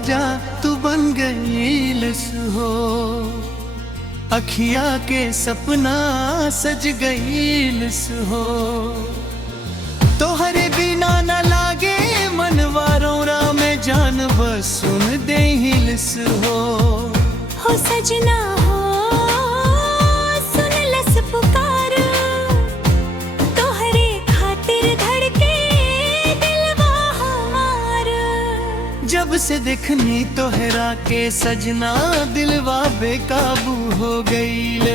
राजा तू बन गई लिस हो। अखिया के सपना सज गई लिस हो। तोहरे बिना न लागे मनवारों रा में जान बस सुन दे ही लिस हो सजना हो सुन लस पुकार, तोहरे खातिर धड़के दिलवा हमार। जब से देखनी तोहरा के सजना दिलवा बेकाबू हो गईल।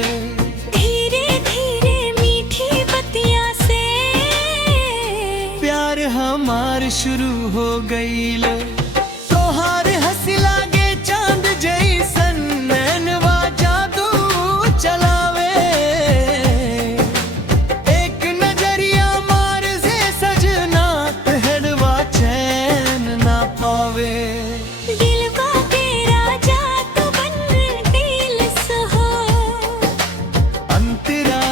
धीरे धीरे मीठी बतिया से प्यार हमार शुरू हो गईल। तोहार हंसी लागे चांद जैसन नैनवा जादू चलावे। एक नजरिया मार से सजना तहरवा चैन ना पावे। दिलवा के राजा तू बन दिल हो अंतरा।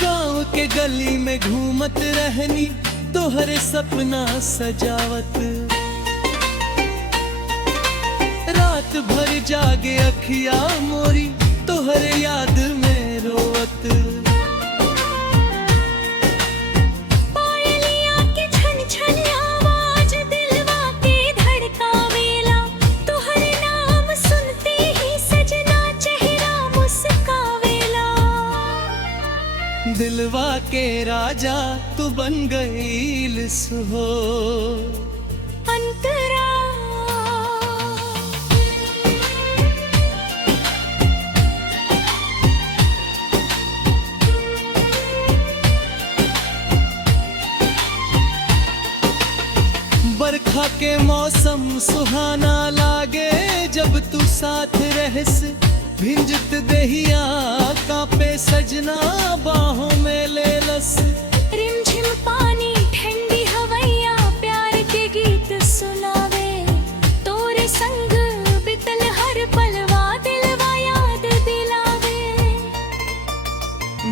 गाँव के गली में घूमत रहनी तोहरे सपना सजावत। रात भर जागे अखिया मोरी तोहरे याद में रोवत। पायलिया के छन छन आवाज दिलवा के धड़कावेला। तोहरे नाम सुनते ही सजना चेहरा मुस्कावेला। दिलवा के राजा तू बन गई लिस हो अंतरा। बरखा के मौसम सुहाना लागे जब तू साथ रहस। भिंजत दहिया कांपे सजना बाहों में ले लस। रिमझिम पानी ठंडी हवैया प्यार के गीत सुनावे। तोरे संग बितल हर पलवा दिलवा याद दिलावे।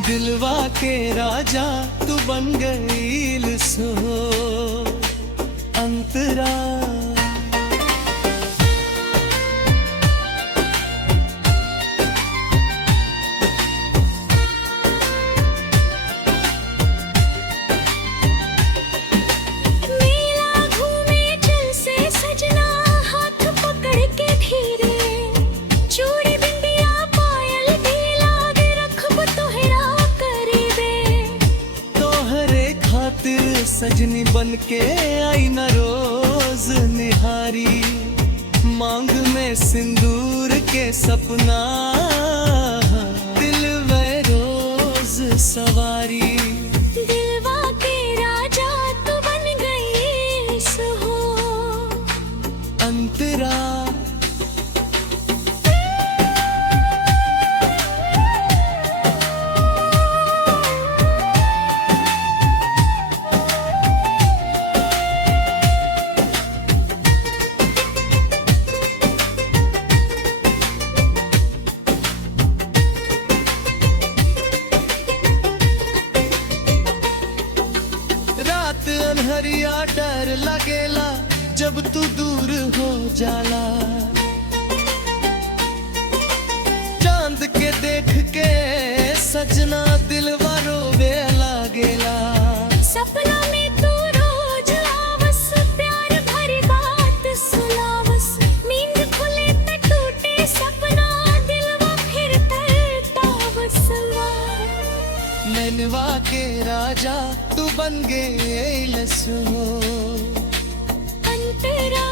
दिलवा के राजा तू बन गई लिस हो अंतरा। मेला घूमे चल से सजना हाथ पकड़ के धीरे। चूड़ी बिंदिया पायल भी लागे रखब तोहरा करीबे। तोहरे खातिर सजनी बन के आई न रोज निहारी। मांग में सिंदूर के सपना दिल में रोज सवारी। दिलवा के राजा तू बन गई हो अंतरा। रात अनहरिया डर लगेला जब तू दूर हो जाला। चांद के देख के सजना दिलवा रोवे लागेला। सपना में तू रोज आवस प्यार भरी बात सुनावस। नींद खुले त टूटे सपना दिलवा फिर तरतावस। नैनवा के राजा तू बन गई लिस हो अंतरा।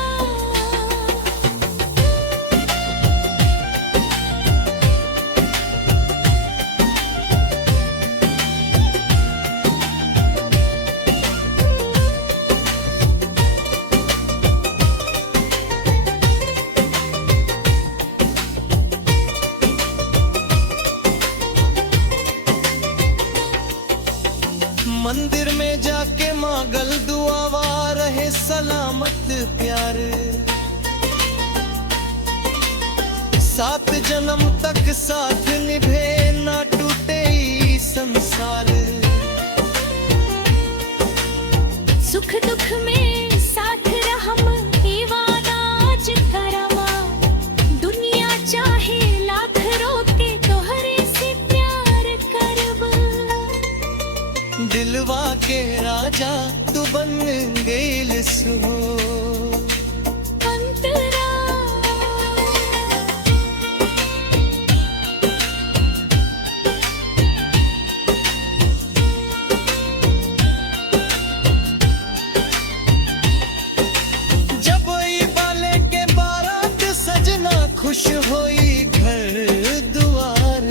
मंदिर में जाके मांगल दुआवा रहे सलामत प्यार। 7 जन्म तक साथ निभे ना टूटे ई संसार। सुख दुख में साथ रहम ई वादा आज करवा। दुनिया चाहे लाख रोके तोहरे से प्यार करब। दिलवा के राजा तू बन गईल सो अंतरा जब ई बाले के बारात सजना खुश होई घर दुआर।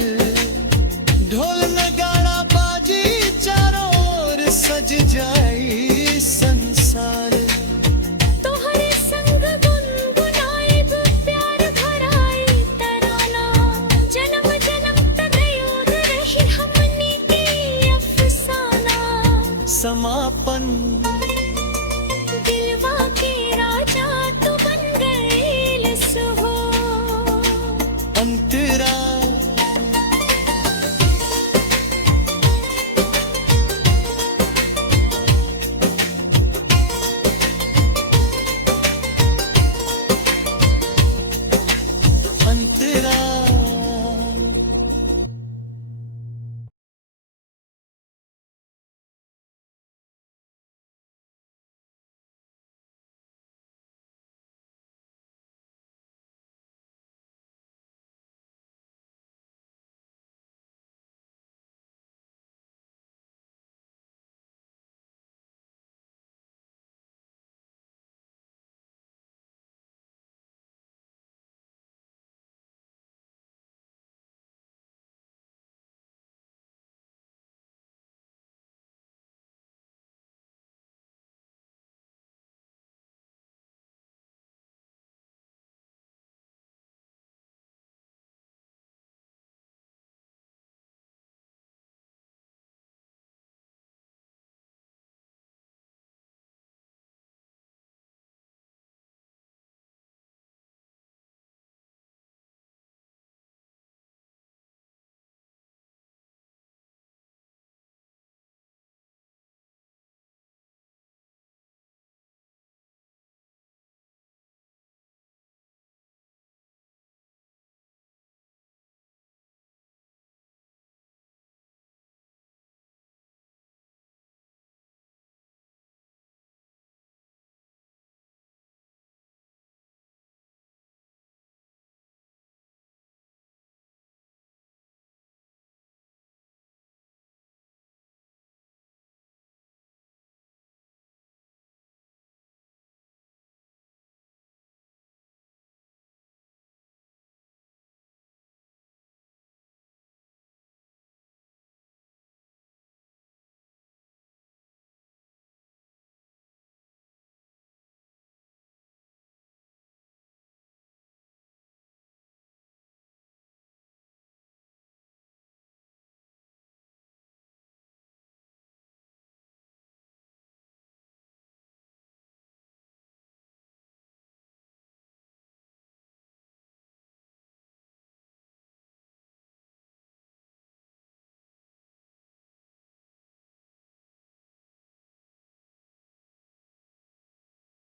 ढोल नगाड़ा बाजी चारों ओर सज जाई संसार। तोहरे संग गुनगुनाइब प्यार भराई तराना। जन्म जन्म तक याद रही हमनी के अफसाना। समापन